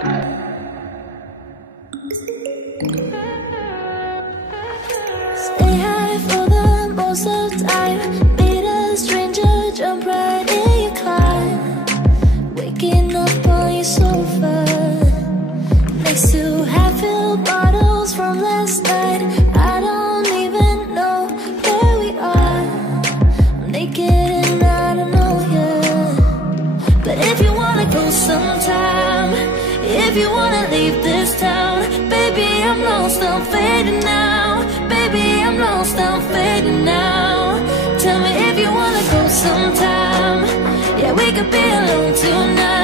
Stay high for the most of time. Meet a stranger, jump right in your climb. Waking up on your sofa next to half-filled bottles from last night. I don't even know where we are. I'm naked and I don't know you. But if you wanna go sometime, if you wanna leave this town, baby, I'm lost, I'm fading now. Baby, I'm lost, I'm fading now. Tell me if you wanna go sometime. Yeah, we could be alone tonight.